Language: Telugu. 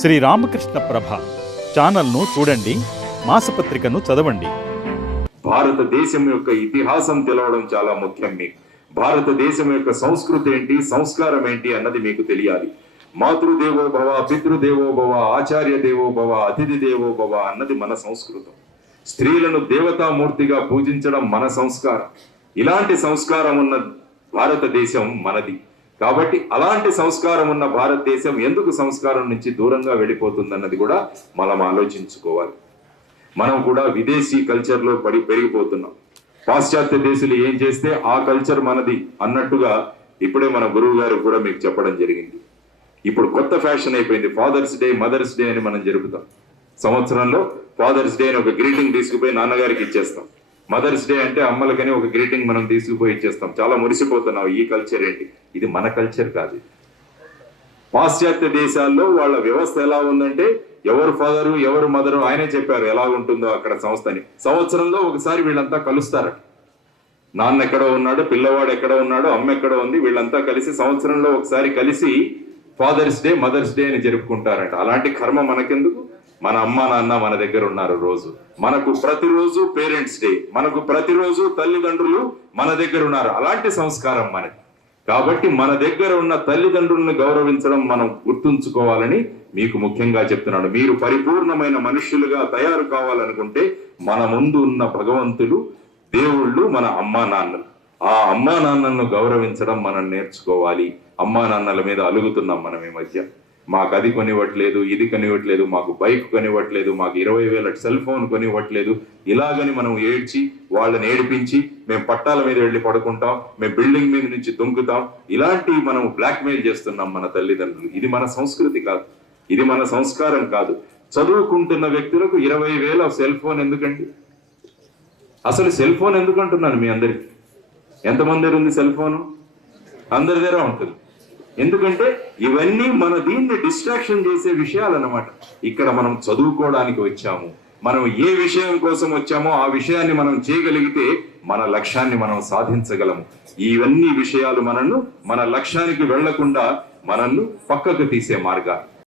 శ్రీ రామకృష్ణ ప్రభ ఛానల్ను చూడండి మాసపత్రికను చదవండి. భారతదేశం యొక్క ఇతిహాసం తెలవడం చాలా ముఖ్యం మీకు. భారతదేశం యొక్క సంస్కృతి ఏంటి సంస్కారం ఏంటి అన్నది మీకు తెలియాలి. మాతృదేవో భవ పితృదేవో ఆచార్య దేవోభవ అతిథి దేవోభవ అన్నది మన సంస్కృతం. స్త్రీలను దేవతామూర్తిగా పూజించడం మన సంస్కారం. ఇలాంటి సంస్కారం ఉన్న భారతదేశం మనది. కాబట్టి అలాంటి సంస్కారం ఉన్న భారతదేశం ఎందుకు సంస్కారం నుంచి దూరంగా వెళ్ళిపోతుందన్నది కూడా మనం ఆలోచించుకోవాలి. మనం కూడా విదేశీ కల్చర్లో పడి పెరిగిపోతున్నాం. పాశ్చాత్య దేశాలు ఏం చేస్తే ఆ కల్చర్ మనది అన్నట్టుగా ఇప్పుడే మన గురువు గారు కూడా మీకు చెప్పడం జరిగింది. ఇప్పుడు కొత్త ఫ్యాషన్ అయిపోయింది. ఫాదర్స్ డే మదర్స్ డే అని మనం జరుపుతాం. సంవత్సరంలో ఫాదర్స్ డే అని ఒక గ్రీటింగ్ తీసుకుపోయి నాన్నగారికి ఇచ్చేస్తాం. మదర్స్ డే అంటే అమ్మలకని ఒక గ్రీటింగ్ మనం తీసుకుపోయి ఇచ్చేస్తాం. చాలా మురిసిపోతున్నాం ఈ కల్చర్ ఏంటి? ఇది మన కల్చర్ కాదు. పాశ్చాత్య దేశాల్లో వాళ్ళ వ్యవస్థ ఎలా ఉందంటే ఎవరు ఫాదరు ఎవరు మదరు ఆయనే చెప్పారు ఎలా ఉంటుందో అక్కడ సంస్థని సంవత్సరంలో ఒకసారి వీళ్ళంతా కలుస్తారట. నాన్న ఎక్కడ ఉన్నాడు పిల్లవాడు ఎక్కడ ఉన్నాడు అమ్మ ఎక్కడ ఉంది వీళ్ళంతా కలిసి సంవత్సరంలో ఒకసారి కలిసి ఫాదర్స్ డే మదర్స్ డే అని జరుపుకుంటారంట. అలాంటి కర్మ మనకెందుకు? మన అమ్మ నాన్న మన దగ్గర ఉన్నారు రోజు. మనకు ప్రతిరోజు పేరెంట్స్ డే. మనకు ప్రతిరోజు తల్లిదండ్రులు మన దగ్గర ఉన్నారు. అలాంటి సంస్కారం మనకి కాబట్టి మన దగ్గర ఉన్న తల్లిదండ్రులను గౌరవించడం మనం గుర్తుంచుకోవాలని మీకు ముఖ్యంగా చెప్తున్నాను. మీరు పరిపూర్ణమైన మనుషులుగా తయారు కావాలనుకుంటే మన ముందు ఉన్న భగవంతులు దేవుళ్ళు మన అమ్మా నాన్నలు. ఆ అమ్మా నాన్నలను గౌరవించడం మనం నేర్చుకోవాలి. అమ్మా నాన్నల మీద అలుగుతున్నాం మనం ఈ మధ్య. మాకు అది కొనివ్వట్లేదు ఇది కొనివ్వట్లేదు మాకు బైక్ కొనివ్వట్లేదు మాకు ఇరవై వేల సెల్ ఫోన్ కొనివ్వట్లేదు. ఇలాగని మనం ఏడ్చి వాళ్ళని ఏడిపించి మేము పట్టాల మీద వెళ్ళి పడుకుంటాం మేము బిల్డింగ్ మీద నుంచి దుంకుతాం. ఇలాంటి మనం బ్లాక్మెయిల్ చేస్తున్నాం మన తల్లిదండ్రులు. ఇది మన సంస్కృతి కాదు. ఇది మన సంస్కారం కాదు. చదువుకుంటున్న వ్యక్తులకు ఇరవై వేల సెల్ ఫోన్ ఎందుకండి? అసలు సెల్ ఫోన్ ఎందుకు అంటున్నాను మీ అందరికి? ఎంతమంది దగ్గర ఉంది సెల్ ఫోను? అందరి దగ్గర ఉంటుంది. ఎందుకంటే ఇవన్నీ మన దీన్ని డిస్ట్రాక్షన్ చేసే విషయాలు అన్నమాట ఇక్కడ మనం చదువుకోవడానికి వచ్చాము. మనం ఏ విషయం కోసం వచ్చామో ఆ విషయాన్ని మనం చేయగలిగితే మన లక్ష్యాన్ని మనం సాధించగలము. ఇవన్నీ విషయాలు మనల్ని మన లక్ష్యానికి వెళ్ళకుండా మనల్ని పక్కకు తీసే మార్గాలు.